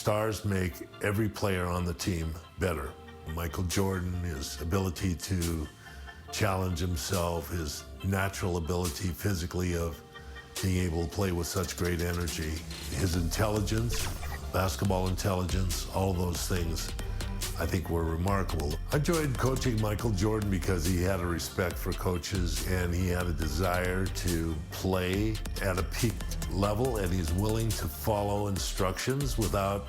Stars make every player on the team better. Michael Jordan, his ability to challenge himself, his natural ability physically of being able to play with such great energy, his intelligence, basketball intelligence, all those things I think were remarkable. I enjoyed coaching Michael Jordan because he had a respect for coaches and he had a desire to play at a peak level, and he's willing to follow instructions without,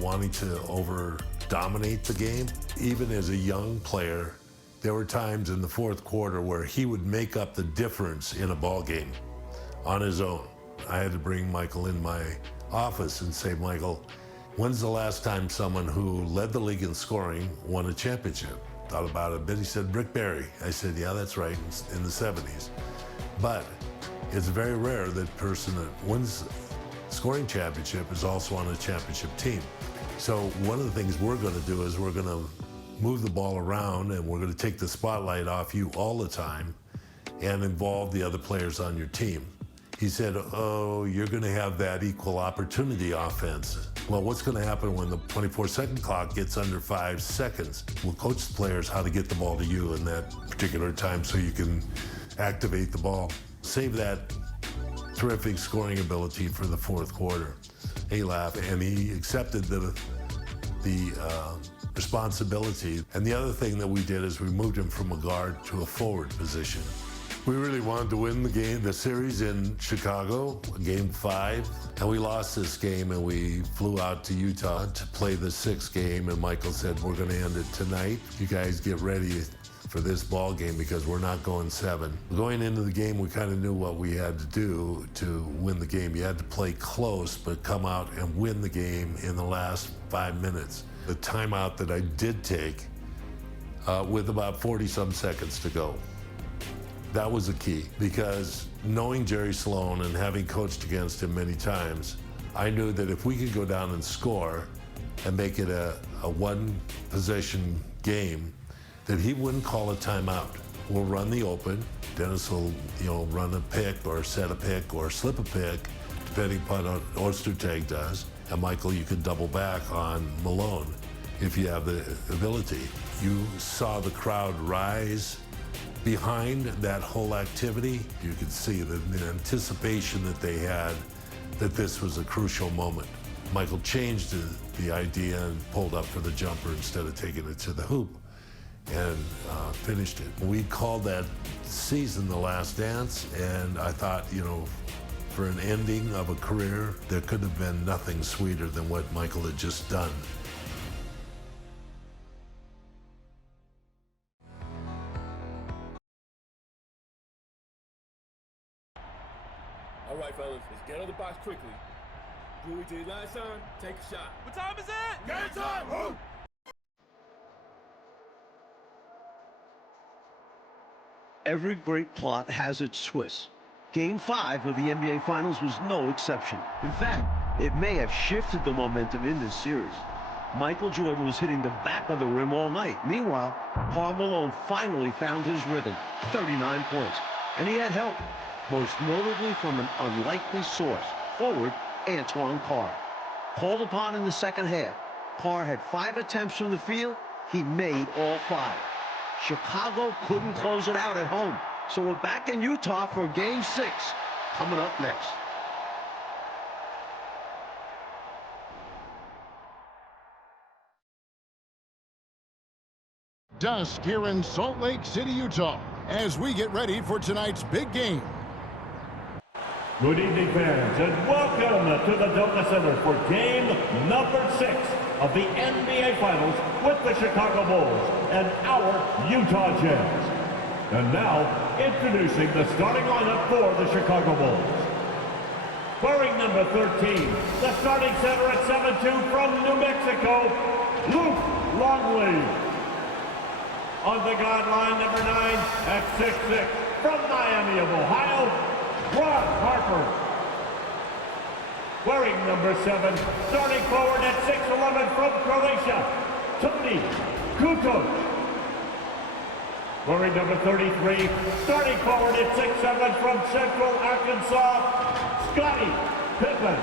wanting to over-dominate the game. Even as a young player, there were times in the fourth quarter where he would make up the difference in a ball game on his own. I had to bring Michael in my office and say, Michael, when's the last time someone who led the league in scoring won a championship? Thought about it a bit. He said, Rick Barry. I said, yeah, that's right, in the 70s. But it's very rare that person that wins scoring championship is also on a championship team. So one of the things we're going to do is we're going to move the ball around, and we're going to take the spotlight off you all the time and involve the other players on your team. He said, oh, you're going to have that equal opportunity offense. Well, what's going to happen when the 24-second clock gets under 5 seconds? We'll coach the players how to get the ball to you in that particular time so you can activate the ball. Save that terrific scoring ability for the fourth quarter. He laughed, and he accepted the responsibility. And the other thing that we did is we moved him from a guard to a forward position. We really wanted to win the series in Chicago, Game 5, and we lost this game, and we flew out to Utah to play the 6th game, and Michael said, we're going to end it tonight. You guys get ready for this ball game because we're not going 7. Going into the game, we kind of knew what we had to do to win the game. You had to play close, but come out and win the game in the last 5 minutes. The timeout that I did take with about 40-some seconds to go. That was the key, because knowing Jerry Sloan and having coached against him many times, I knew that if we could go down and score and make it a one-possession game, that he wouldn't call a timeout. We'll run the open. Dennis will, run a pick or set a pick or slip a pick, depending upon what Ostertag does. And Michael, you can double back on Malone if you have the ability. You saw the crowd rise behind that whole activity. You could see the anticipation that they had that this was a crucial moment. Michael changed the idea and pulled up for the jumper instead of taking it to the hoop and finished it. We called that season The Last Dance, and I thought, for an ending of a career, there could have been nothing sweeter than what Michael had just done. All right, fellas, let's get out of the box quickly. Do what we did last time, take a shot. What time is it? Game time! Woo! Every great plot has its twist. Game 5 of the NBA Finals was no exception. In fact, it may have shifted the momentum in this series. Michael Jordan was hitting the back of the rim all night. Meanwhile, Karl Malone finally found his rhythm, 39 points. And he had help, most notably from an unlikely source, forward Antoine Carr. Called upon in the second half, Carr had 5 attempts from the field. He made all 5. Chicago couldn't close it out at home, so we're back in Utah for Game 6, coming up next. Dusk here in Salt Lake City, Utah, as we get ready for tonight's big game. Good evening, fans, and welcome to the Delta Center for game number 6 of the NBA Finals with the Chicago Bulls and our Utah Jazz. And now, introducing the starting lineup for the Chicago Bulls. Wearing number 13, the starting center at 7'2" from New Mexico, Luke Longley. On the guideline, number 9 at 6'6", from Miami of Ohio, Ron Harper. Wearing number 7, starting forward at 6'11" from Croatia, Tony Kukoc. Wearing number 33, starting forward at 6'7" from Central Arkansas, Scottie Pippen.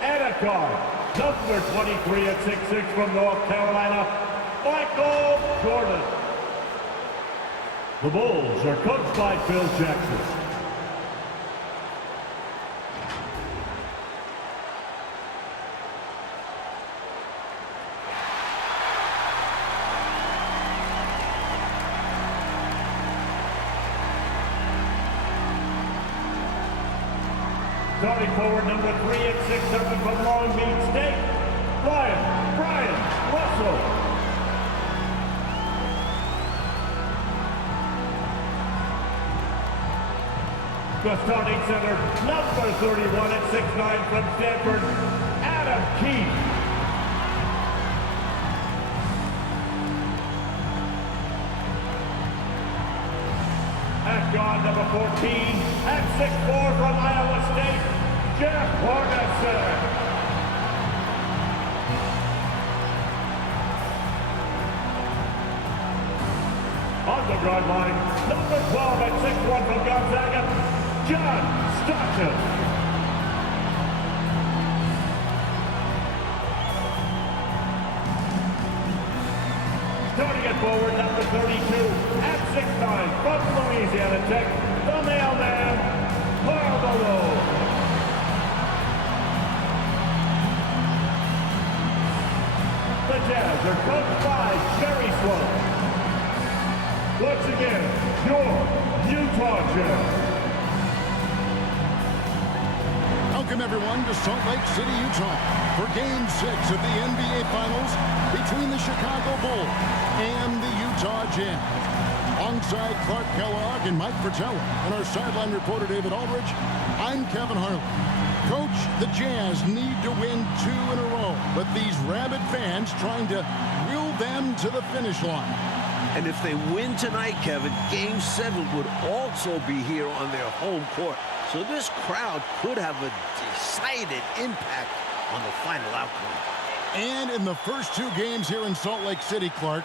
And a guard, Number 23 at 6'6" from North Carolina, Michael Jordan. The Bulls are coached by Phil Jackson. Starting forward, number 3 at 6'7" from Long Beach State, Brian Russell. The starting center, number 31 at 6'9" from Stanford, Adam Keefe. At guard, number 14 at 6'4" from Iowa State, Jeff Hornacek. On the guard line, number 12 at 6'1" from Gonzaga, John Stockton. Starting at forward, number 32 at 6'9" from Louisiana Tech, the mailman, Carl Malone. The Jazz are coached by Jerry Sloan. Once again, your Utah Jazz. Welcome, everyone, to Salt Lake City, Utah, for Game 6 of the NBA Finals between the Chicago Bulls and the Utah Jazz. Alongside Clark Kellogg and Mike Fratello and our sideline reporter David Aldridge, I'm Kevin Harlan. Coach, the Jazz need to win 2 in a row, but these rabid fans trying to will them to the finish line. And if they win tonight, Kevin, Game 7 would also be here on their home court. So this crowd could have a decided impact on the final outcome. And in the first 2 games here in Salt Lake City, Clark,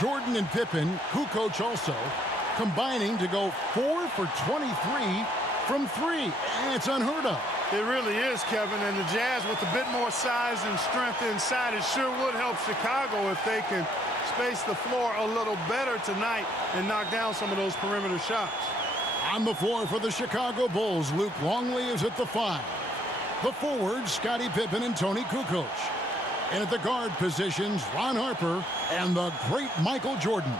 Jordan and Pippen, Kukoc also, combining to go 4 for 23 from 3. It's unheard of. It really is, Kevin, and the Jazz with a bit more size and strength inside, it sure would help Chicago if they can space the floor a little better tonight and knock down some of those perimeter shots. On the floor for the Chicago Bulls, Luke Longley is at the 5. The forwards, Scottie Pippen and Tony Kukoc. And at the guard positions, Ron Harper and the great Michael Jordan.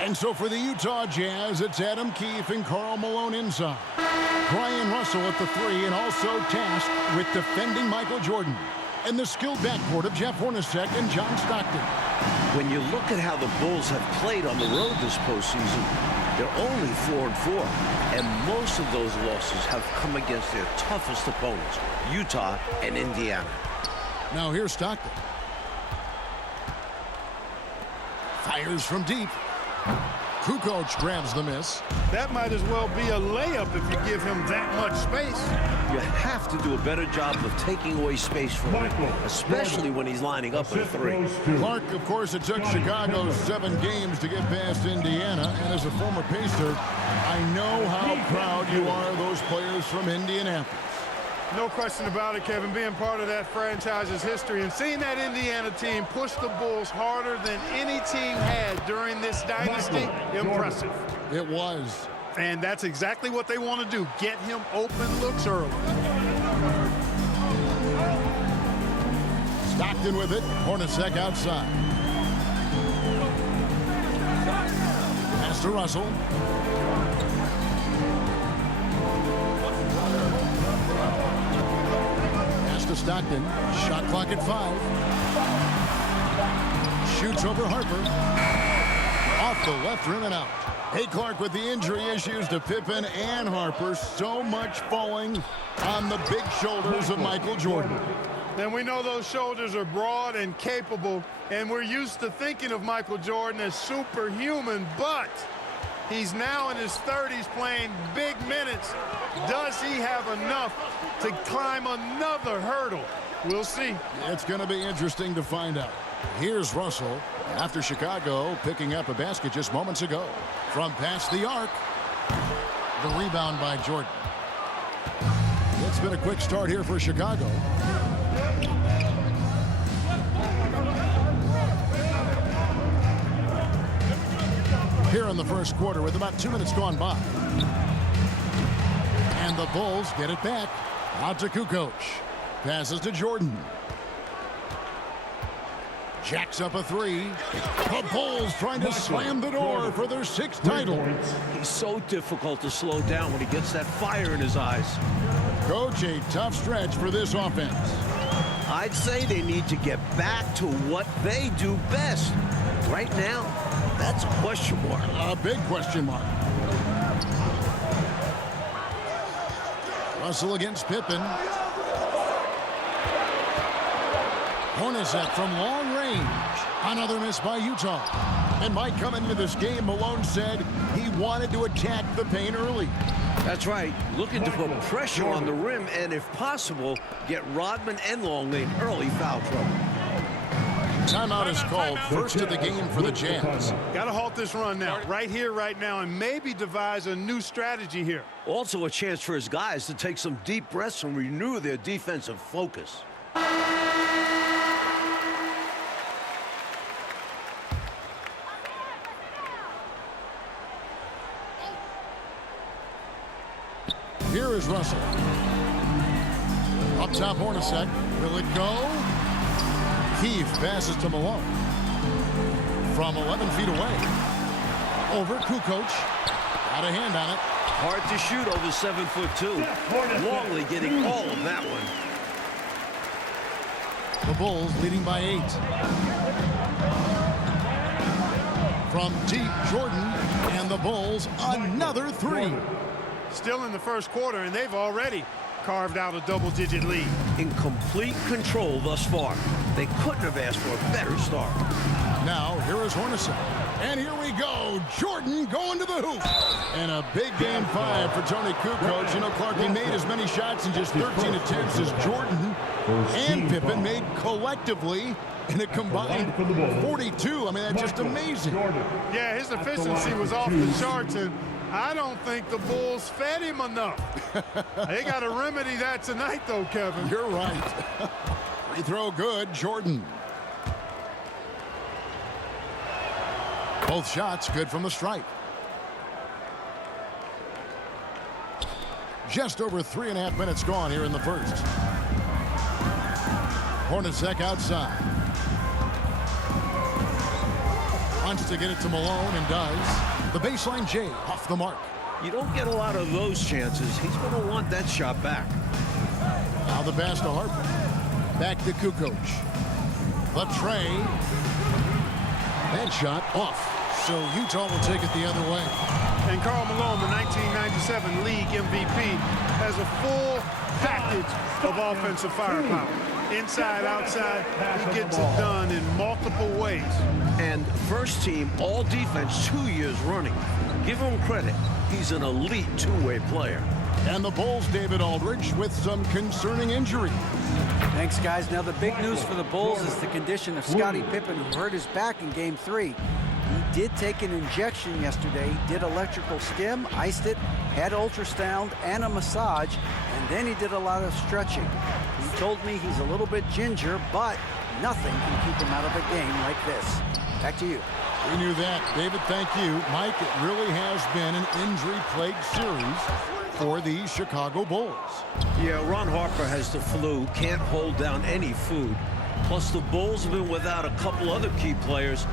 And so for the Utah Jazz, it's Adam Keefe and Karl Malone inside. Brian Russell at the 3 and also tasked with defending Michael Jordan. And the skilled backcourt of Jeff Hornacek and John Stockton. When you look at how the Bulls have played on the road this postseason, they're only 4-4. And most of those losses have come against their toughest opponents, Utah and Indiana. Now here's Stockton. Fires from deep. Kukoc grabs the miss. That might as well be a layup if you give him that much space. You have to do a better job of taking away space from him, especially when he's lining up at a 3. Clark, of course, it took Chicago 7 games to get past Indiana. And as a former Pacer, I know how proud you are of those players from Indianapolis. No question about it, Kevin, being part of that franchise's history and seeing that Indiana team push the Bulls harder than any team had during this dynasty, impressive. It was. And that's exactly what they want to do, get him open looks early. Stockton with it, Hornacek outside. Pass to Russell. To Stockton, shot clock at 5. Shoots over Harper. Off the left rim and out. Hey, Clark, with the injury issues to Pippen and Harper, so much falling on the big shoulders of Michael Jordan. Then we know those shoulders are broad and capable, and we're used to thinking of Michael Jordan as superhuman, but he's now in his 30s playing big minutes. Does he have enough to climb another hurdle? We'll see. It's going to be interesting to find out. Here's Russell after Chicago picking up a basket just moments ago. From past the arc. The rebound by Jordan. It's been a quick start here for Chicago. the first quarter with about 2 minutes gone by. And the Bulls get it back. Out to Kukoc. Passes to Jordan. Jacks up a three. The Bulls trying to slam the door for their 6th title. He's so difficult to slow down when he gets that fire in his eyes. Coach, a tough stretch for this offense. I'd say they need to get back to what they do best. Right now, that's a question mark. A big question mark. Russell against Pippen. Hornacek from long range. Another miss by Utah. And Mike, coming into this game, Malone said he wanted to attack the paint early. That's right. Looking to put pressure on the rim and, if possible, get Rodman and Longley in early foul trouble. Timeout is called. First of the game for the Jazz. Got to halt this run now, right here, right now, and maybe devise a new strategy here. Also a chance for his guys to take some deep breaths and renew their defensive focus. Here is Russell. Up top, Hornacek. Will it go? Keefe passes to Malone. From 11 feet away. Over Kukoc. Got a hand on it. Hard to shoot over 7'2". Longley getting all of that one. The Bulls leading by 8. From deep, Jordan. And the Bulls another 3. Still in the first quarter, and they've already carved out a double-digit lead. In complete control thus far. They couldn't have asked for a better start. Now, here is Hornacek. And here we go. Jordan going to the hoop. And a big game 5 for Tony Kukoc. You know, Clark, he made as many shots in just 13 attempts as Jordan and Pippen made collectively in a combined 42. I mean, that's just amazing. Yeah, his efficiency was off the charts, and I don't think the Bulls fed him enough. They got to remedy that tonight, though, Kevin. You're right. Free throw good, Jordan. Both shots good from the stripe. Just over 3.5 minutes gone here in the first. Hornacek outside. Wants to get it to Malone and does. The baseline J off the mark. You don't get a lot of those chances. He's going to want that shot back. Now the pass to Harper. Back to Kukoc. The tray. That shot off. So Utah will take it the other way. And Karl Malone, the 1997 league MVP, has a full package of offensive firepower. Inside, outside, he gets it done in multiple ways. And first team all defense 2 years running. Give him credit. He's an elite two-way player. And the Bulls, David Aldridge, with some concerning injury. Thanks, guys. Now the big news for the Bulls is the condition of Scottie Pippen, who hurt his back in Game 3. He did take an injection yesterday, did electrical stim, iced it, had ultrasound and a massage, and then he did a lot of stretching. He told me he's a little bit ginger, but nothing can keep him out of a game like this. Back to you. We knew that. David, thank you. Mike, it really has been an injury-plagued series for the Chicago Bulls. Yeah, Ron Harper has the flu, can't hold down any food. Plus, the Bulls have been without a couple other key players.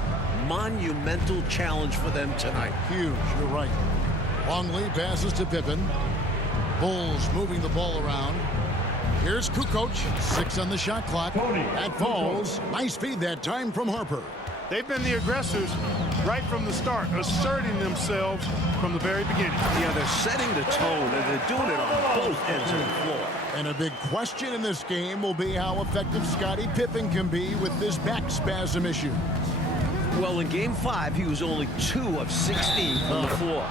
Monumental challenge for them tonight. Huge, you're right. Longley passes to Pippen. Bulls moving the ball around. Here's Kukoc, 6 on the shot clock. That falls. Nice feed that time from Harper. They've been the aggressors right from the start, asserting themselves from the very beginning. Yeah, they're setting the tone, and they're doing it on both ends of the floor. And a big question in this game will be how effective Scottie Pippen can be with this back spasm issue. Well, in Game 5, he was only 2 of 16 from the floor.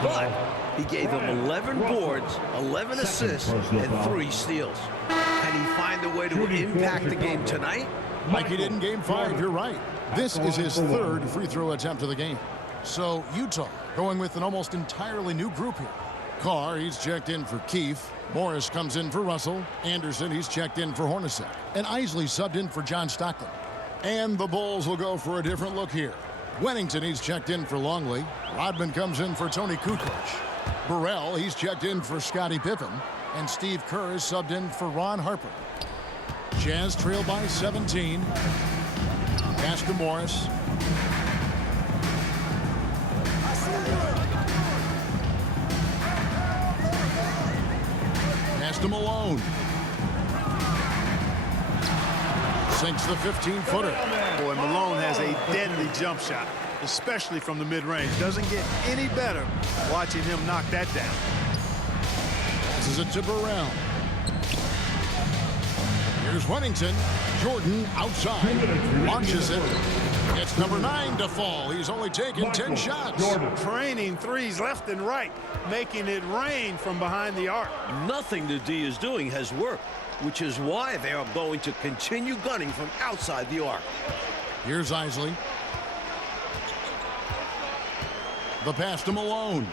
But he gave them 11 boards, 11 assists, and 3 steals. Can he find a way to impact the game tonight? Like he did in Game 5, you're right. This is his 3rd free throw attempt of the game. So Utah going with an almost entirely new group here. Carr, he's checked in for Keefe. Morris comes in for Russell. Anderson, he's checked in for Hornacek. And Isley subbed in for John Stockton. And the Bulls will go for a different look here. Wennington, he's checked in for Longley. Rodman comes in for Tony Kukoc. Burrell, he's checked in for Scottie Pippen. And Steve Kerr is subbed in for Ron Harper. Jazz trail by 17. Pass to Morris. Pass to Malone. Sinks the 15-footer. Boy, Malone has a deadly jump shot, especially from the mid-range. Doesn't get any better watching him knock that down. Passes it to Burrell. Here's Wennington. Jordan outside. Launches it. It's number 9 to fall. He's only taken 10 shots. Training threes left and right, making it rain from behind the arc. Nothing the D is doing has worked, which is why they are going to continue gunning from outside the arc. Here's Isley. The pass to Malone.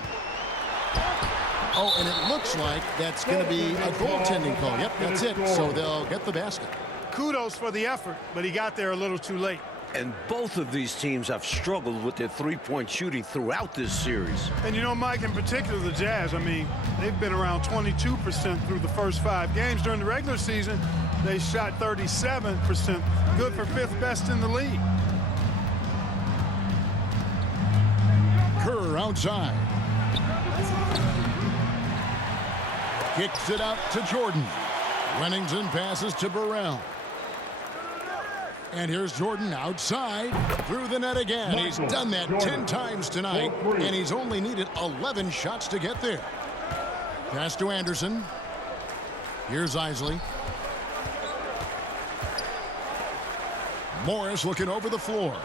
Oh, and it looks like that's going to be a goaltending call. Yep, that's it. So they'll get the basket. Kudos for the effort, but he got there a little too late. And both of these teams have struggled with their three-point shooting throughout this series. And you know, Mike, in particular, the Jazz, I mean, they've been around 22% through the first 5 games. During the regular season, they shot 37%, good for 5th best in the league. Kerr outside. Kicks it out to Jordan. Wennington passes to Burrell. And here's Jordan outside through the net again. He's done that 10 times tonight, and he's only needed 11 shots to get there. Pass to Anderson. Here's Isley. Morris looking over the floor.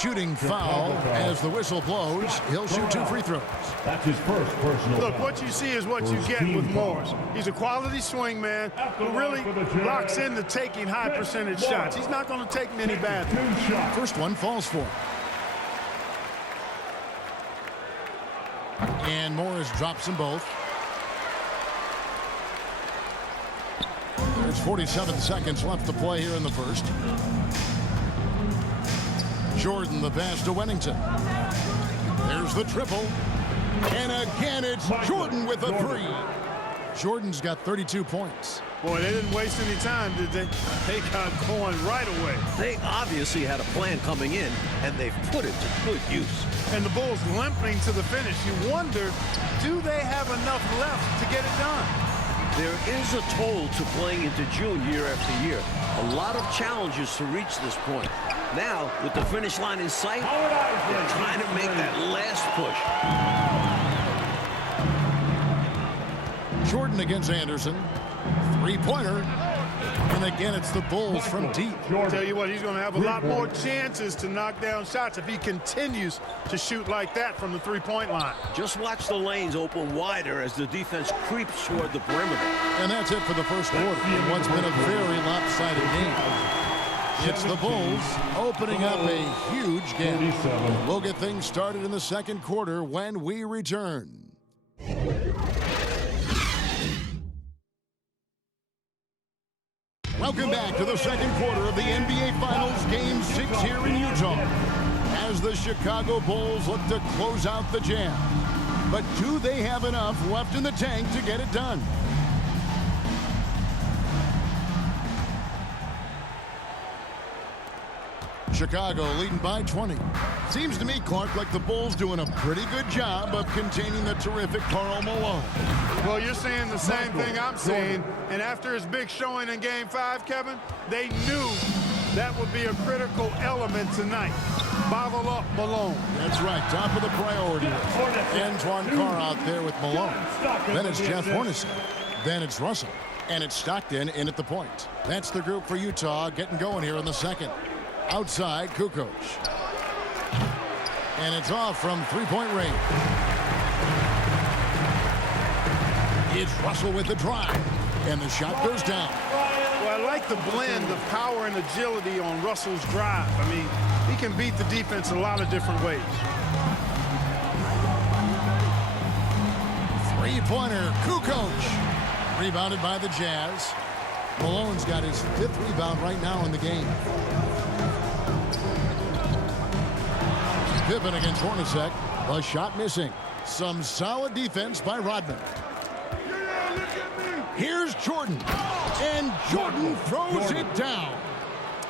Shooting foul as the whistle blows. He'll shoot 2 free throws. That's his first personal. Look, what you see is what you get with Morris. He's a quality swing man who really locks into taking high percentage shots. He's not going to take many bad ones. First one falls for him. And Morris drops them both. There's 47 seconds left to play here in the first. Jordan, the pass to Wennington. There's the triple. And again, it's Jordan with a 3. Jordan's got 32 points. Boy, they didn't waste any time, did they? They got going right away. They obviously had a plan coming in, and they've put it to good use. And the Bulls limping to the finish. You wonder, do they have enough left to get it done? There is a toll to playing into June year after year. A lot of challenges to reach this point. Now, with the finish line in sight, they're trying to make that last push. Jordan against Anderson. 3-pointer. And again, it's the Bulls from deep. I'll tell you what, he's going to have a lot more chances to knock down shots if he continues to shoot like that from the 3-point line. Just watch the lanes open wider as the defense creeps toward the perimeter. And that's it for the first quarter in what's been a very lopsided game. It's the Bulls opening up a huge gap. We'll get things started in the second quarter when we return. Welcome back to the second quarter of the NBA Finals Game 6 here in Utah, as the Chicago Bulls look to close out the jam. But do they have enough left in the tank to get it done? Chicago leading by 20. Seems to me, Clark, like the Bulls doing a pretty good job of containing the terrific Karl Malone. Well, you're seeing the same thing I'm seeing. And after his big showing in Game 5, Kevin, they knew that would be a critical element tonight. Bottle up Malone. That's right, top of the priority list. Antoine Carr out there with Malone. Then it's Jeff Hornacek. Then it's Russell. And it's Stockton in at the point. That's the group for Utah getting going here in the second. Outside, Kukoc. And it's off from 3-point range. It's Russell with the drive. And the shot goes down. Well, I like the blend of power and agility on Russell's drive. I mean, he can beat the defense a lot of different ways. 3-pointer, Kukoc. Rebounded by the Jazz. Malone's got his 5th rebound right now in the game. Pippen against Hornacek. A shot missing. Some solid defense by Rodman. Here's Jordan. And Jordan throws it down.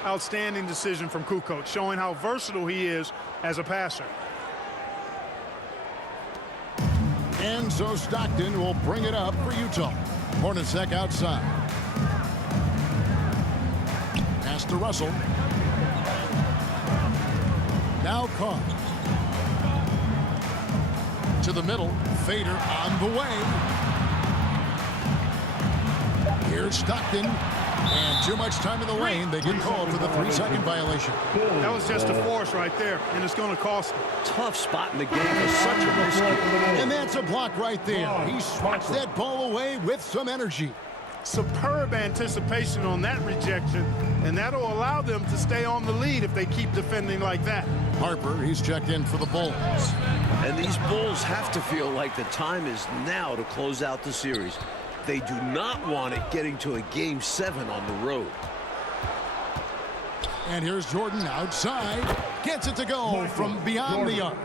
Outstanding decision from Kukoc, showing how versatile he is as a passer. And so Stockton will bring it up for Utah. Hornacek outside. Pass to Russell. Now Carr. To the middle. Fader on the way. Here's Stockton. And too much time in the lane. They get called for the 3-second violation. That was just a force right there, and it's going to cost them. Tough spot in the game for such a miscue. And that's a block right there. He swats that ball away with some energy. Superb anticipation on that rejection, and that'll allow them to stay on the lead if they keep defending like that. Harper, he's checked in for the Bulls. And these Bulls have to feel like the time is now to close out the series. They do not want it getting to a Game 7 on the road. And here's Jordan outside. Gets it to go from beyond the arc.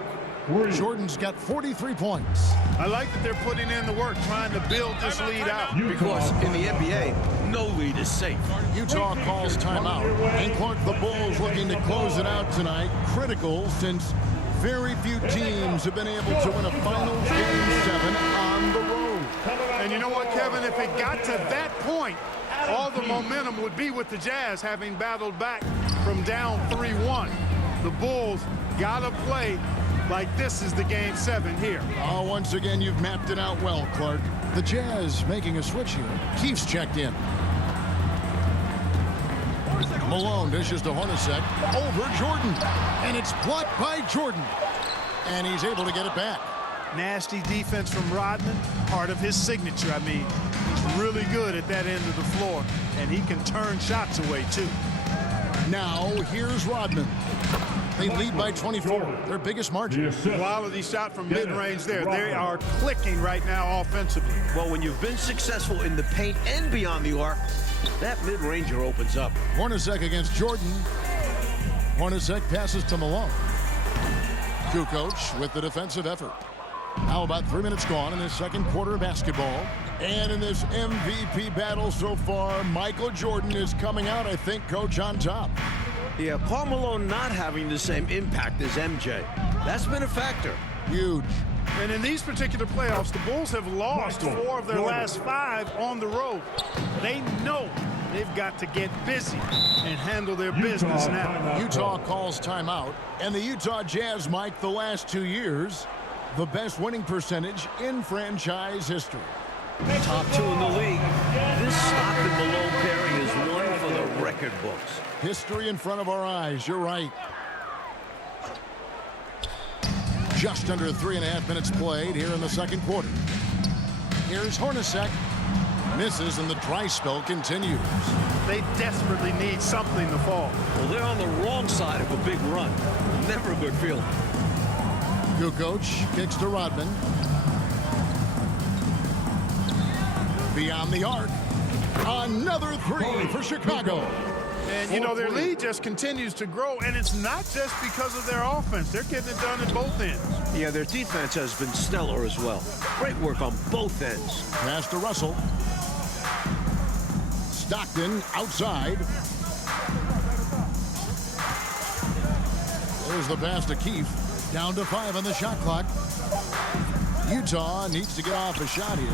Jordan's got 43 points. I like that they're putting in the work, trying to build this lead out. Because in the NBA, no lead is safe. Utah calls timeout. And Clark, the Bulls looking to close it out tonight. Critical since very few teams have been able to win a finals Game 7 on the road. And you know what, Kevin? If it got to that point, all the momentum would be with the Jazz, having battled back from down 3-1. The Bulls got to play like this is the Game 7 here. Oh, once again, you've mapped it out well, Clark. The Jazz making a switch here. Keefe's checked in. Malone dishes to Hornacek. Over Jordan. And it's blocked by Jordan. And he's able to get it back. Nasty defense from Rodman, part of his signature. I mean, he's really good at that end of the floor, and he can turn shots away, too. Now, here's Rodman. They lead by 24, their biggest margin. Quality shot from mid-range there. They are clicking right now offensively. Well, when you've been successful in the paint and beyond the arc, that mid-ranger opens up. Hornacek against Jordan. Hornacek passes to Malone. Kukoc with the defensive effort. How about 3 minutes gone in this second quarter of basketball? And in this MVP battle so far, Michael Jordan is coming out, I think, Coach, on top. Yeah, Karl Malone not having the same impact as MJ. That's been a factor. Huge. And in these particular playoffs, the Bulls have lost 4 of their last 5 on the road. They know they've got to get busy and handle their business now. Utah calls timeout, and the Utah Jazz, Mike, the last 2 years, the best winning percentage in franchise history. Top 2 in the league. This Stockton-Malone pairing is one for the record books. History in front of our eyes, you're right. Just under 3.5 minutes played here in the second quarter. Here's Hornacek. Misses, and the dry spell continues. They desperately need something to fall. Well, they're on the wrong side of a big run. Never a good feeling. Kukoc kicks to Rodman. Beyond the arc. Another 3 for Chicago. And, you know, their lead just continues to grow, and it's not just because of their offense. They're getting it done at both ends. Yeah, their defense has been stellar as well. Great work on both ends. Pass to Russell. Stockton outside. There's the pass to Keefe. Down to 5 on the shot clock. Utah needs to get off a shot here.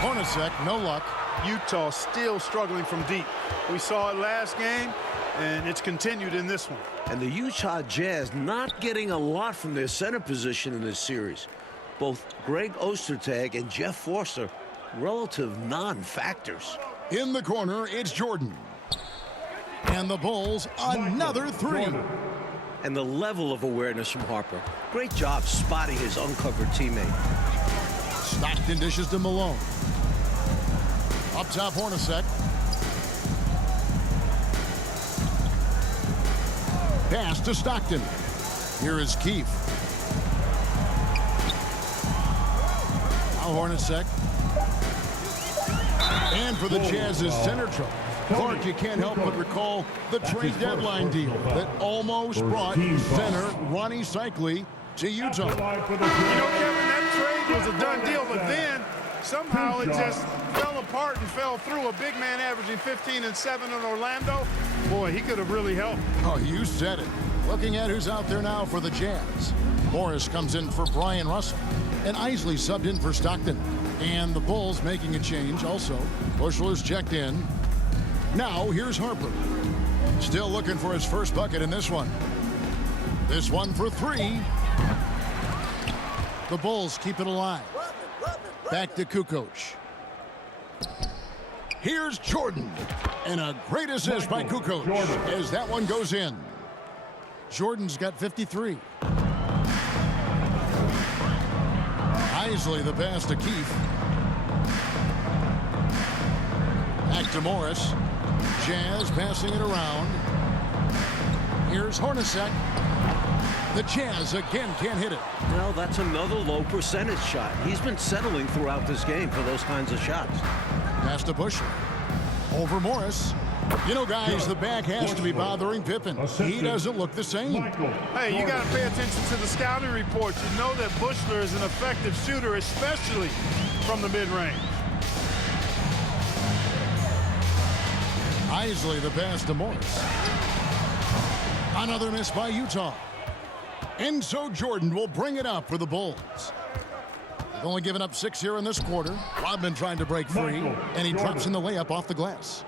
Hornacek, no luck. Utah still struggling from deep. We saw it last game, and it's continued in this one. And the Utah Jazz not getting a lot from their center position in this series. Both Greg Ostertag and Jeff Forster, relative non-factors. In the corner, it's Jordan. And the Bulls, another 3. And the level of awareness from Harper. Great job spotting his uncovered teammate. Stockton dishes to Malone. Up top, Hornacek. Pass to Stockton. Here is Keefe. Now Hornacek. And for the Jazz's center trouble, Clark, you can't help but recall the trade deadline deal that almost brought center Ronnie Cycli to Utah. You know, Kevin, that trade was a done deal, but then somehow it just fell apart and fell through. A big man averaging 15 and 7 in Orlando. Boy, he could have really helped. Oh, you said it. Looking at who's out there now for the Jazz. Morris comes in for Brian Russell, and Isley subbed in for Stockton. And the Bulls making a change also. Bushler's checked in. Now here's Harper. Still looking for his first bucket in this one. This one for 3. The Bulls keep it alive. Back to Kukoc. Here's Jordan. And a great assist by Kukoc as that one goes in. Jordan's got 53. Isley the pass to Keefe. Back to Morris. Jazz passing it around. Here's Hornacek. The Jazz again can't hit it. Well, that's another low percentage shot. He's been settling throughout this game for those kinds of shots. Pass to Bushler. Over Morris. You know, guys, the back has to be bothering Pippen. He doesn't look the same. Hey, you got to pay attention to the scouting reports. You know that Bushler is an effective shooter, especially from the mid-range. Isley the pass to Morris. Another miss by Utah. And so Jordan will bring it up for the Bulls. They've only given up 6 here in this quarter. Rodman trying to break free, and he drops in the layup off the glass.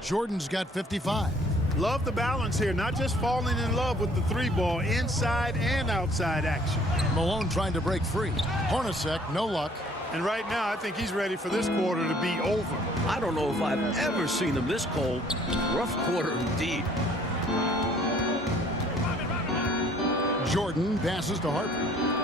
Jordan's got 55. Love the balance here, not just falling in love with the 3-ball, inside and outside action. Malone trying to break free. Hornacek, no luck. And right now, I think he's ready for this quarter to be over. I don't know if I've ever seen him this cold. Rough quarter indeed. Jordan passes to Harper.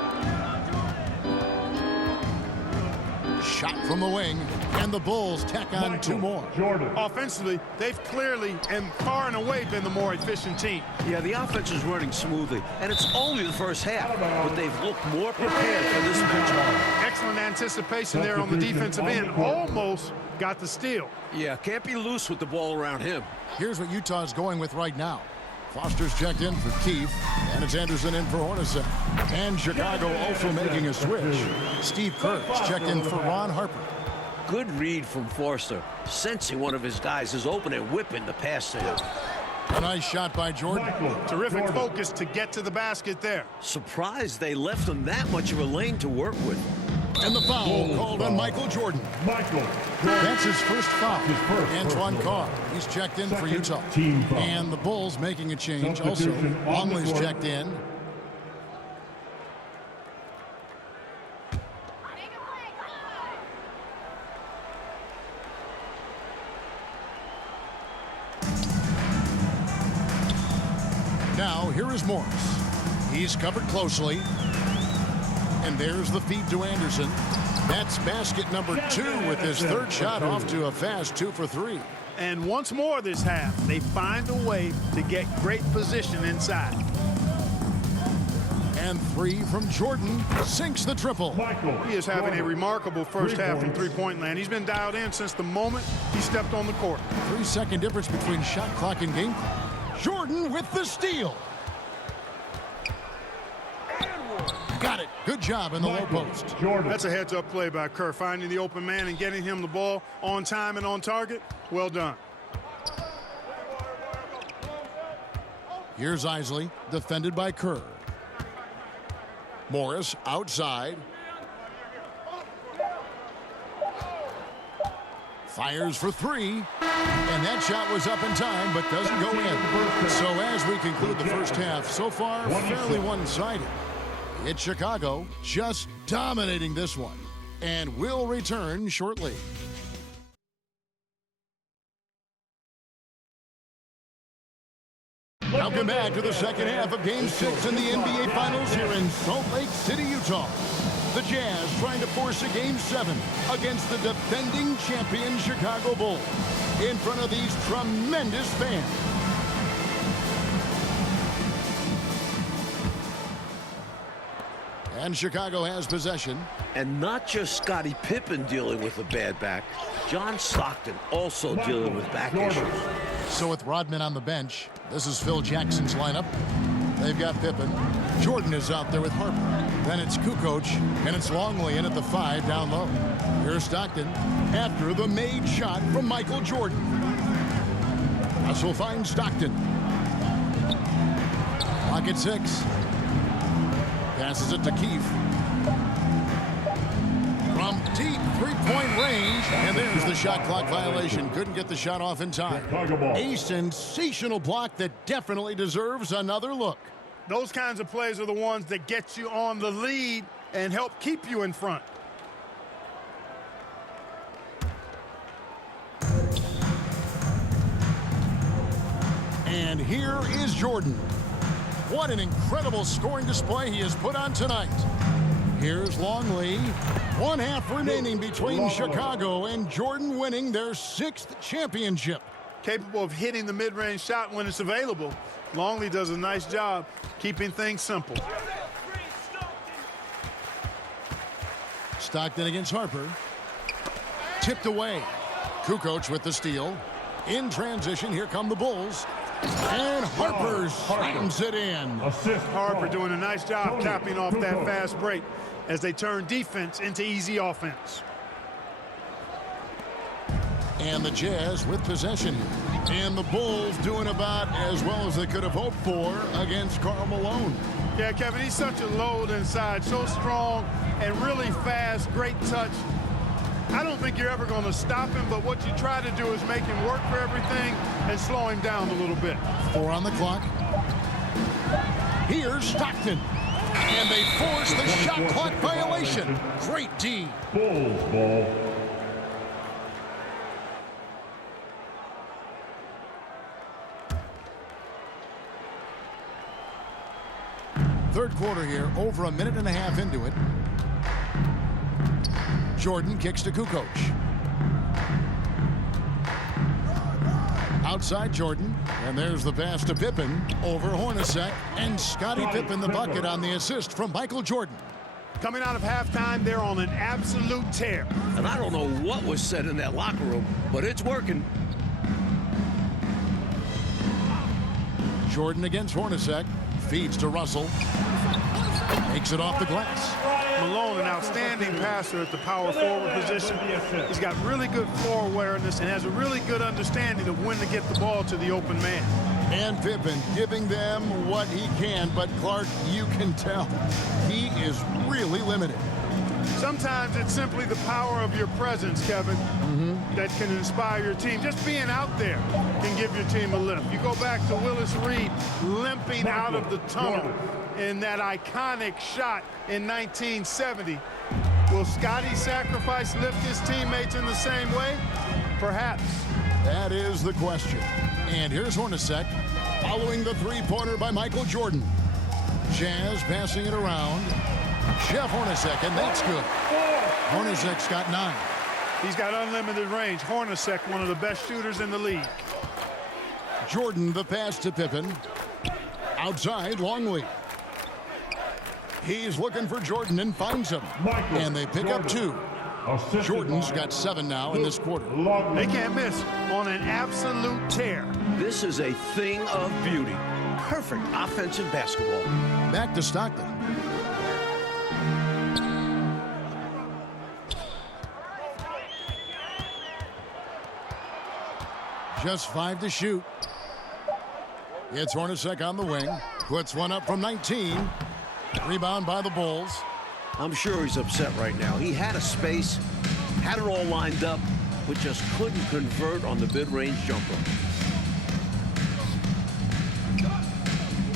Shot from the wing, and the Bulls tack on 2 more. Offensively, they've clearly and far and away been the more efficient team. Yeah, the offense is running smoothly, and it's only the first half, but they've looked more prepared for this match. Excellent anticipation there on the defensive end. Almost got the steal. Yeah, can't be loose with the ball around him. Here's what Utah's going with right now. Foster's checked in for Keefe, and it's Anderson in for Hornacek. And Chicago also making a switch. Steve Kerr's checked in for Ron Harper. Good read from Forster, sensing one of his guys is open and whipping the pass to him. A nice shot by Jordan. Terrific focus to get to the basket there. Surprised they left him that much of a lane to work with. And the foul called on Michael Jordan. That's his first foul. Antoine Carr, he's checked in for Utah. And the Bulls making a change also. Longley's checked in. Now here is Morris. He's covered closely. And there's the feed to Anderson. That's basket number 2 with his 3rd shot off to a fast 2 for 3. And once more this half, they find a way to get great position inside. And 3 from Jordan sinks the triple. He is having a remarkable first half from three-point land. He's been dialed in since the moment he stepped on the court. 3-second difference between shot clock and game clock. Jordan with the steal. Got it. Good job in the low post. That's a heads-up play by Kerr, finding the open man and getting him the ball on time and on target. Well done. Here's Isley, defended by Kerr. Morris outside. Fires for 3. And that shot was up in time, but doesn't go in. So as we conclude the first half, so far, fairly one-sided. It's Chicago just dominating this one. And we'll return shortly. Welcome back to the second half of Game 6 in the NBA Finals here in Salt Lake City, Utah. The Jazz trying to force a Game 7 against the defending champion Chicago Bulls in front of these tremendous fans. And Chicago has possession. And not just Scottie Pippen dealing with a bad back. John Stockton also dealing with back issues. So with Rodman on the bench, this is Phil Jackson's lineup. They've got Pippen. Jordan is out there with Harper. Then it's Kukoc, and it's Longley in at the 5 down low. Here's Stockton after the made shot from Michael Jordan. Russell finds Stockton. Clock at 6. Passes it to Keefe. From deep three-point range, and there's the shot clock violation. Couldn't get the shot off in time. A sensational block that definitely deserves another look. Those kinds of plays are the ones that get you on the lead and help keep you in front. And here is Jordan. What an incredible scoring display he has put on tonight. Here's Longley. 1/2 remaining between Chicago and Jordan winning their 6th championship. Capable of hitting the mid-range shot when it's available. Longley does a nice job keeping things simple. Stockton against Harper. Tipped away. Kukoc with the steal. In transition, here come the Bulls. And Harper slams it in. Harper doing a nice job capping off that fast break as they turn defense into easy offense. And the Jazz with possession here. And the Bulls doing about as well as they could have hoped for against Karl Malone. Yeah, Kevin, he's such a load inside. So strong and really fast. Great touch. I don't think you're ever going to stop him, but what you try to do is make him work for everything and slow him down a little bit. 4 on the clock. Here's Stockton. And they force the shot clock violation. Great D. Bulls ball. Third quarter here, over 1.5 minutes into it. Jordan kicks to Kukoc. Outside Jordan, and there's the pass to Pippen over Hornacek, and Scottie Pippen the bucket on the assist from Michael Jordan. Coming out of halftime, they're on an absolute tear. And I don't know what was said in that locker room, but it's working. Jordan against Hornacek, feeds to Russell, makes it off the glass. Malone, an outstanding passer at the power forward position. He's got really good floor awareness and has a really good understanding of when to get the ball to the open man. And Pippen giving them what he can, but Clark, you can tell he is really limited. Sometimes it's simply the power of your presence, Kevin, that can inspire your team. Just being out there can give your team a lift. You go back to Willis Reed limping out of the tunnel in that iconic shot in 1970. Will Scottie sacrifice, lift his teammates in the same way? Perhaps. That is the question. And here's Hornacek following the three-pointer by Michael Jordan. Jazz passing it around. Jeff Hornacek, and that's good. Hornacek's got 9. He's got unlimited range. Hornacek, one of the best shooters in the league. Jordan, the pass to Pippen. Outside, Longley. He's looking for Jordan and finds him. And they pick up 2. Jordan's got 7 now in this quarter. They can't miss on an absolute tear. This is a thing of beauty. Perfect offensive basketball. Back to Stockton. Just 5 to shoot. It's Hornacek on the wing. Puts one up from 19. Rebound by the Bulls. I'm sure he's upset right now. He had a space, had it all lined up, but just couldn't convert on the mid-range jumper.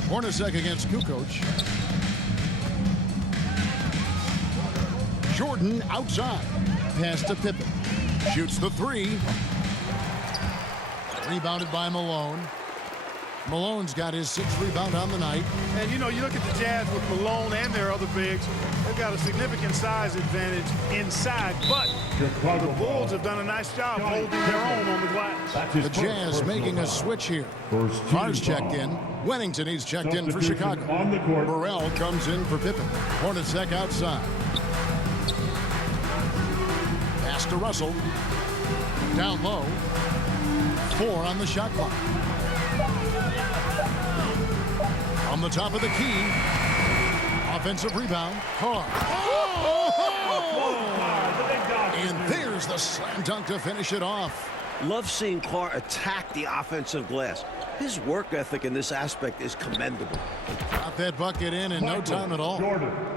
Hornacek against Kukoc. Jordan outside. Pass to Pippen. Shoots the 3. Rebounded by Malone. Malone's got his 6th rebound on the night. And, you know, you look at the Jazz with Malone and their other bigs, they've got a significant size advantage inside, but the Bulls have done a nice job holding their own on the glass. The Jazz making a switch here. Carr's checked in. Wennington, he's checked in for Chicago. Burrell comes in for Pippen. Hornacek outside. Pass to Russell. Down low. 4 on the shot clock. On the top of the key. Offensive rebound. Carr. And there's the slam dunk to finish it off. Love seeing Carr attack the offensive glass. His work ethic in this aspect is commendable. Got that bucket in no time at all.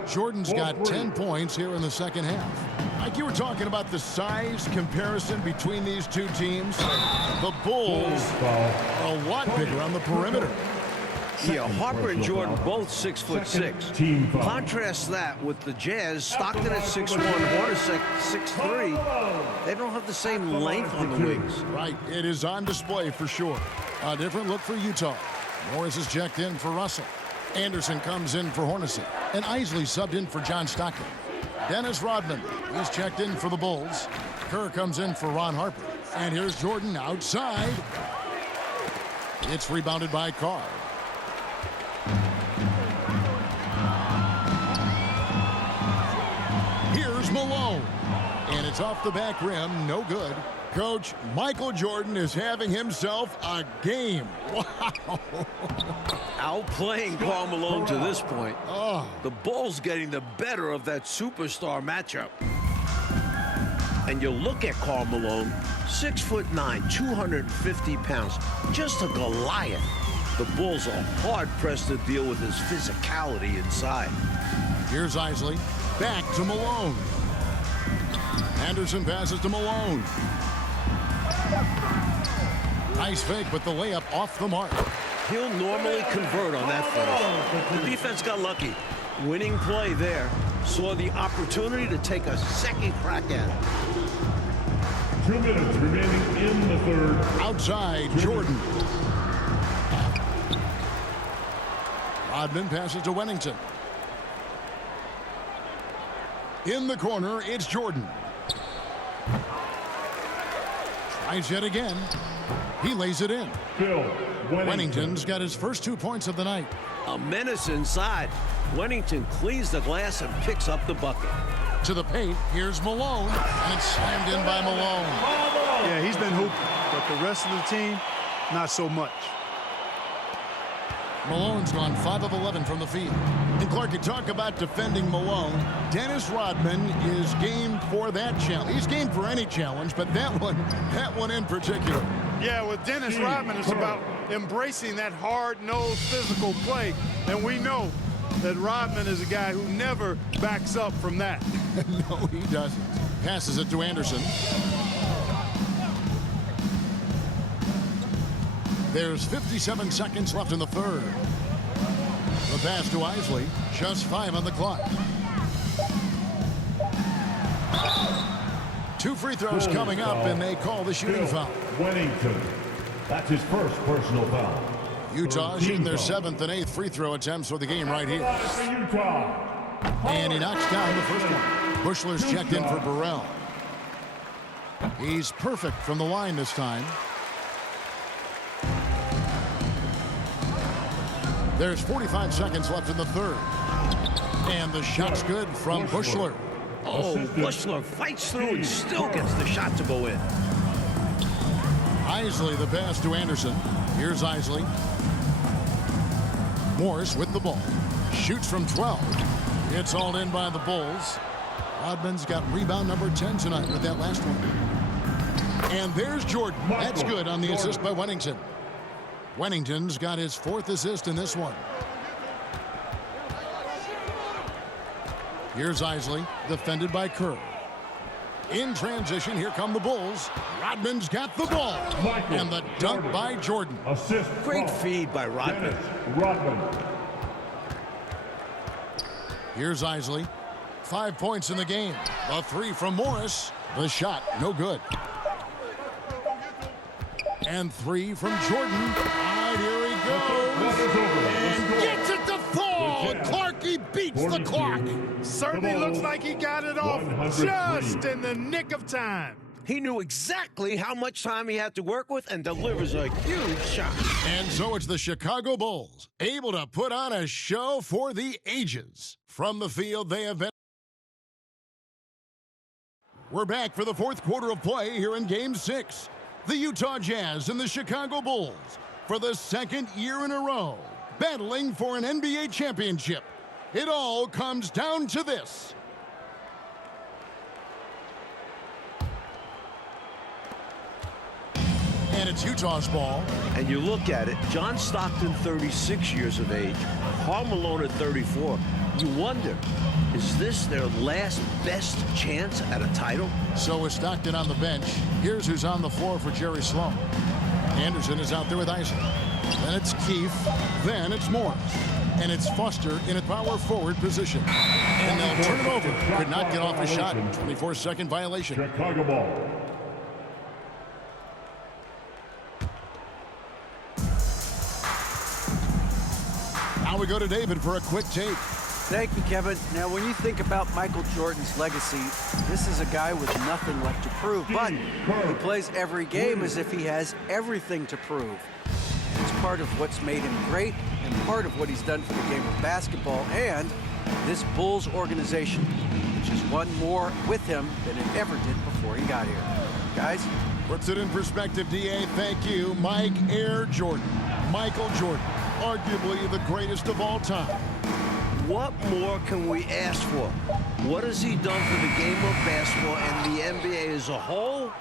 Jordan's got 10 points here in the second half. Like you were talking about the size comparison between these two teams, the Bulls are a lot bigger on the perimeter. Yeah, Harper and Jordan both 6'6". Contrast that with the Jazz, Stockton at 6'1", Hornacek 6'3". They don't have the same length on the wings. Right, it is on display for sure. A different look for Utah. Morris is checked in for Russell. Anderson comes in for Hornacek. And Isley subbed in for John Stockton. Dennis Rodman, he's checked in for the Bulls. Kerr comes in for Ron Harper. And here's Jordan outside. It's rebounded by Carr. Here's Malone. And it's off the back rim, no good. Coach, Michael Jordan is having himself a game. Wow. Outplaying Karl Malone to this point. The Bulls getting the better of that superstar matchup. And you look at Karl Malone, 6'9", 250 pounds, just a Goliath. The Bulls are hard-pressed to deal with his physicality inside. Here's Isley. Back to Malone. Anderson passes to Malone. Nice fake, but the layup off the mark. He'll normally convert on that finish. The defense got lucky. Winning play there. Saw the opportunity to take a second crack at it. 2 minutes remaining in the third. Outside, Jordan. Rodman passes to Wennington. In the corner, it's Jordan. Tries yet again. He lays it in. Wennington's got his first 2 points of the night. A menace inside. Wennington cleans the glass and picks up the bucket. To the paint, here's Malone, and it's slammed in by Malone. Yeah, he's been hooping, but the rest of the team, not so much. Malone's gone 5 of 11 from the field. And Clark, you talk about defending Malone. Dennis Rodman is game for that challenge. He's game for any challenge, but that one in particular. Yeah, with Dennis Rodman, it's about embracing that hard-nosed physical play. And we know that Rodman is a guy who never backs up from that. No, he doesn't. Passes it to Anderson. There's 57 seconds left in the third. The pass to Isley. Just 5 on the clock. 2 free throws coming up, and they call the shooting foul. Wennington. That's his first personal foul. Utah shooting their 7th and 8th free throw attempts for the game right here. And he knocks down the first one. Bushler's checked in for Burrell. He's perfect from the line this time. There's 45 seconds left in the third. And the shot's good from Bushler. Oh, Bushler fights through and still gets the shot to go in. Isley, the pass to Anderson. Here's Isley. Morris with the ball. Shoots from 12. It's all in by the Bulls. Rodman's got rebound number 10 tonight with that last one. And there's Jordan. That's good on the assist by Wennington. Wennington's got his 4th assist in this one. Here's Isley, defended by Kerr. In transition, here come the Bulls. Rodman's got the ball. And the dunk by Jordan. Assist. Great feed by Rodman. Here's Isley. 5 points in the game. A 3 from Morris. The shot, no good. And 3 from Jordan. Right, here he goes. And gets it to fall. Clarkie beats the clock. Certainly looks like he got it off just in the nick of time. He knew exactly how much time he had to work with and delivers a huge shot. And so it's the Chicago Bulls, able to put on a show for the ages. From the field, they have been. We're back for the fourth quarter of play here in Game 6. The Utah Jazz and the Chicago Bulls, for the second year in a row, battling for an NBA championship. It all comes down to this. And it's Utah's ball. And you look at it, John Stockton, 36 years of age, Karl Malone at 34. You wonder, is this their last best chance at a title? So is Stockton on the bench. Here's who's on the floor for Jerry Sloan. Anderson is out there with Isley. Then it's Keefe. Then it's Morris. And it's Foster in a power forward position. And they'll turn it over. Could not get off a shot. 24-second violation. Chicago ball. Now we go to David for a quick take. Thank you, Kevin. Now, when you think about Michael Jordan's legacy, this is a guy with nothing left to prove, but he plays every game as if he has everything to prove. It's part of what's made him great and part of what he's done for the game of basketball and this Bulls organization, which has won more with him than it ever did before he got here. Guys? Puts it in perspective, D.A. Thank you. Mike Air Jordan. Michael Jordan, arguably the greatest of all time. What more can we ask for? What has he done for the game of basketball and the NBA as a whole?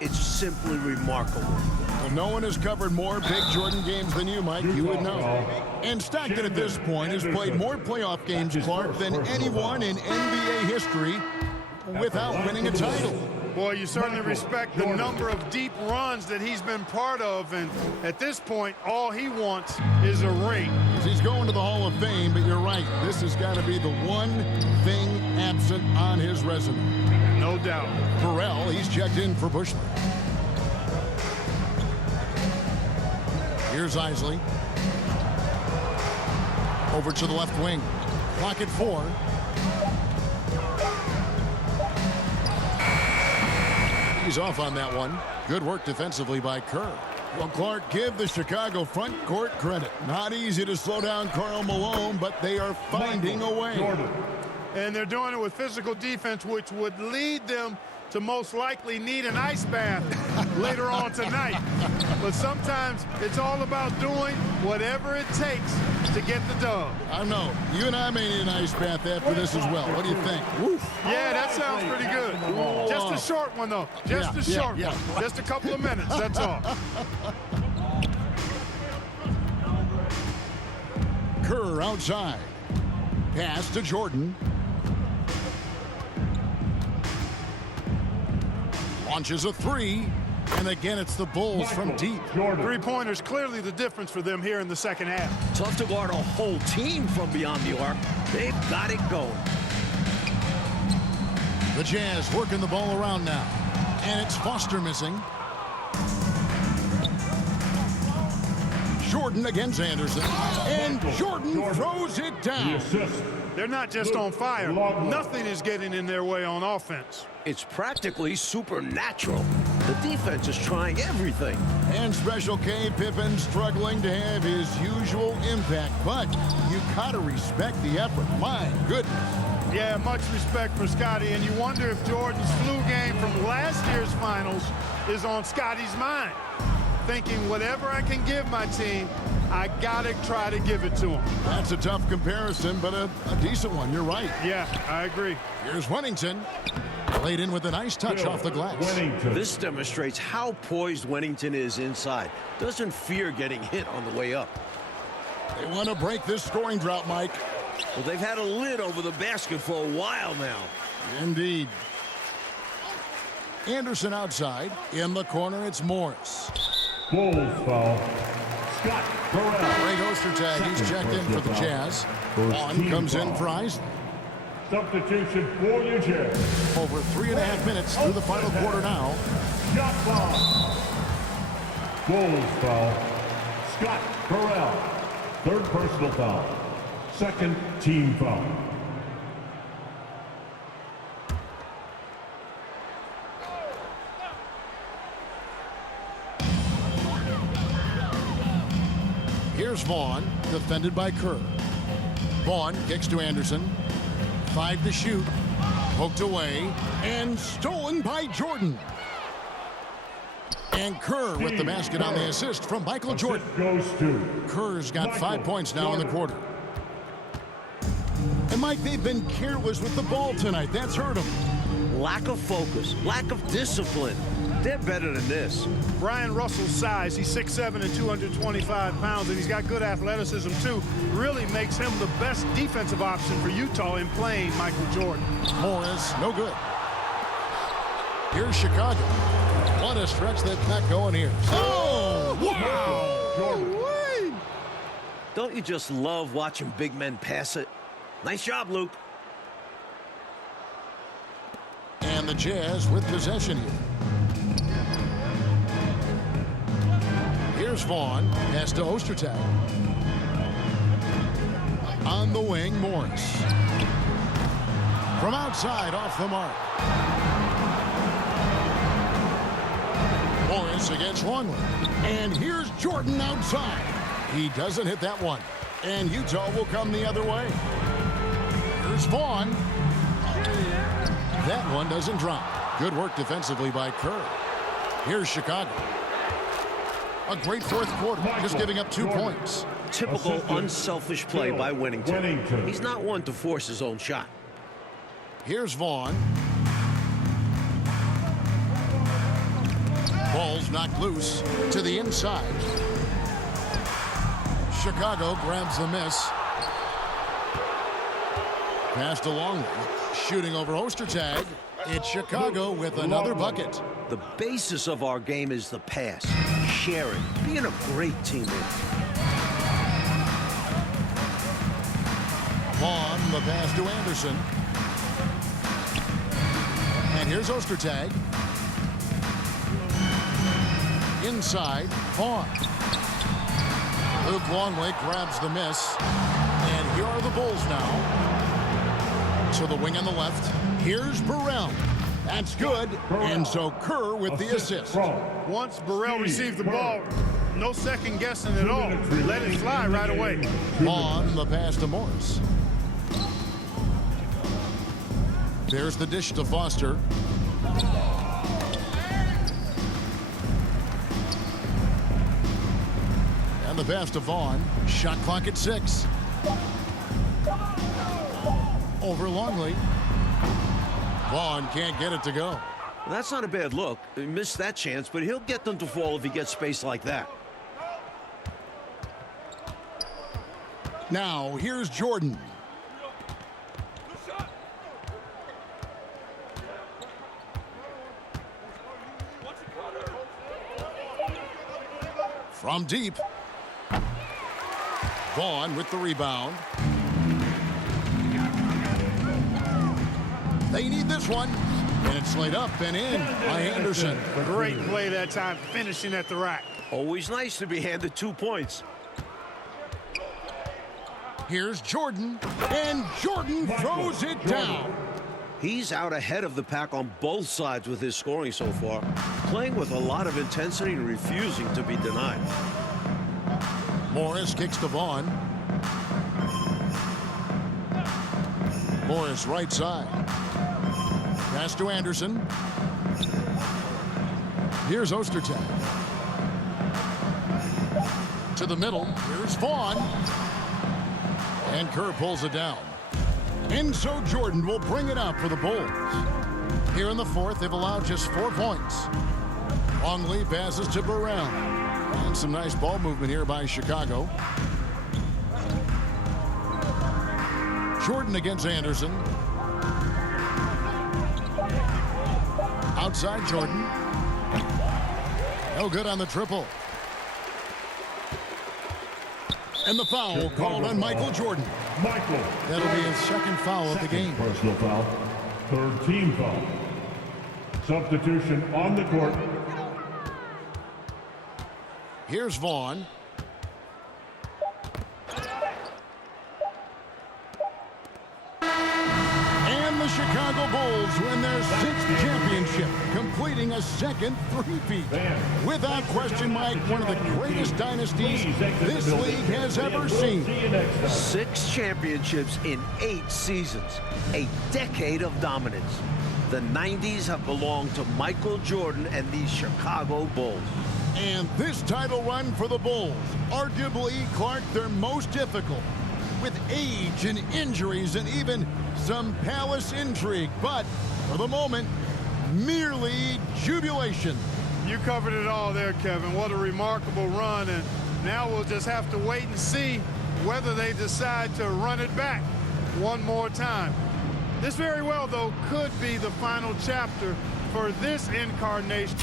It's simply remarkable. Well, no one has covered more big Jordan games than you, Mike. You would know. And Stockton at this point has played more playoff games, Clark, than anyone in NBA history without winning a title. Boy, you certainly respect the number of deep runs that he's been part of, and at this point, all he wants is a ring. He's going to the Hall of Fame, but you're right. This has got to be the one thing absent on his resume. No doubt. Burrell, he's checked in for Bushman. Here's Isley. Over to the left wing. Clock at 4. He's off on that one. Good work defensively by Kerr. Well, Clark, give the Chicago front court credit. Not easy to slow down Karl Malone, but they are finding a way. And they're doing it with physical defense, which would lead them to most likely need an ice bath later on tonight. But sometimes it's all about doing whatever it takes to get the dub. I know. You and I may need an ice bath after this as well. What do you think? Woof. Yeah, that sounds pretty good. Just a short one, though. Just a short one. Just a couple of minutes, that's all. Kerr outside. Pass to Jordan. Launches a 3. And again, it's the Bulls from deep. Three-pointers clearly the difference for them here in the second half. Tough to guard a whole team from beyond the arc. They've got it going. The Jazz working the ball around now. And it's Foster missing. Jordan against Anderson. And Jordan throws it down. They're not just on fire. Nothing is getting in their way on offense. It's practically supernatural. The defense is trying everything. And Special K, Pippen struggling to have his usual impact, but you gotta respect the effort. My goodness. Yeah, much respect for Scotty, and you wonder if Jordan's flu game from last year's finals is on Scotty's mind. Thinking whatever I can give my team, I gotta try to give it to him. That's a tough comparison, but a decent one. You're right. Yeah, I agree. Here's Wennington. Laid in with a nice touch off the glass. This demonstrates how poised Wennington is inside. Doesn't fear getting hit on the way up. They want to break this scoring drought, Mike. Well, they've had a lid over the basket for a while now. Indeed. Anderson outside. In the corner, it's Morris. Bulls foul. Scott Burrell. Great Oster tag. He's checked in for the Jazz. One comes in for Isley. Substitution for New Jersey. Over 3.5 minutes through the final quarter now. Shot clock. Bulls foul. Scott Burrell. Third personal foul. Second team foul. Here's Vaughn, defended by Kerr. Vaughn kicks to Anderson. 5 to shoot. Poked away and stolen by Jordan. And Kerr with the basket on the assist from Michael Jordan. Goes to Kerr's got 5 points now in the quarter. And Mike, they've been careless with the ball tonight. That's hurt them. Lack of focus, lack of discipline. They're better than this. Brian Russell's size, he's 6'7" and 225 pounds, and he's got good athleticism too. Really makes him the best defensive option for Utah in playing Michael Jordan. Morris, no good. Here's Chicago. What a stretch they've got going here. Oh, wow! Don't you just love watching big men pass it? Nice job, Luke. And the Jazz with possession here. Here's Vaughn. Pass to Ostertag. On the wing, Morris. From outside, off the mark. Morris against Longley. And here's Jordan outside. He doesn't hit that one. And Utah will come the other way. Here's Vaughn. That one doesn't drop. Good work defensively by Kerr. Here's Chicago. A great fourth quarter, just giving up 2 points. Typical unselfish play by Winnington. He's not one to force his own shot. Here's Vaughn. Ball's knocked loose to the inside. Chicago grabs the miss. Pass to Longley. Shooting over Ostertag. It's Chicago with another bucket. The basis of our game is the pass, sharing, being a great teammate. Vaughn, the pass to Anderson. And here's Ostertag. Inside, Vaughn. Luke Longley grabs the miss. And here are the Bulls now. To the wing on the left. Here's Burrell. That's good. And so Kerr with the assist. Once Burrell received the ball, no second guessing at all. Let it fly right away. Vaughn, the pass to Morris. There's the dish to Foster. And the pass to Vaughn. Shot clock at 6. Over Longley. Vaughn can't get it to go. Well, that's not a bad look. He missed that chance, but he'll get them to fall if he gets space like that. Now, here's Jordan. From deep. Vaughn with the rebound. They need this one. And it's laid up and in by Anderson. Great play that time, finishing at the rack. Always nice to be handed 2 points. Here's Jordan. And Jordan throws it down. He's out ahead of the pack on both sides with his scoring so far. Playing with a lot of intensity and refusing to be denied. Morris kicks to Vaughn. Morris right side. Pass to Anderson. Here's Ostertag. To the middle. Here's Vaughn. And Kerr pulls it down. And so Jordan will bring it up for the Bulls. Here in the fourth, they've allowed just 4 points. Longley passes to Burrell. And some nice ball movement here by Chicago. Jordan against Anderson. Outside Jordan. No good on the triple. And the foul called on Michael Jordan. Michael. That'll be his second foul of the game. Personal foul. Third team foul. Substitution on the court. Here's Vaughn. And the Chicago Bulls win their 6th championship, completing a second three-peat. Without question, Mike, one of the greatest dynasties this league has ever seen. 6 championships in 8 seasons. A decade of dominance. The 90s have belonged to Michael Jordan and these Chicago Bulls. And this title run for the Bulls, arguably, Clark, their most difficult, with age and injuries and even some palace intrigue. But for the moment, merely jubilation. You covered it all there, Kevin. What a remarkable run. And now we'll just have to wait and see whether they decide to run it back one more time. This very well, though, could be the final chapter for this incarnation.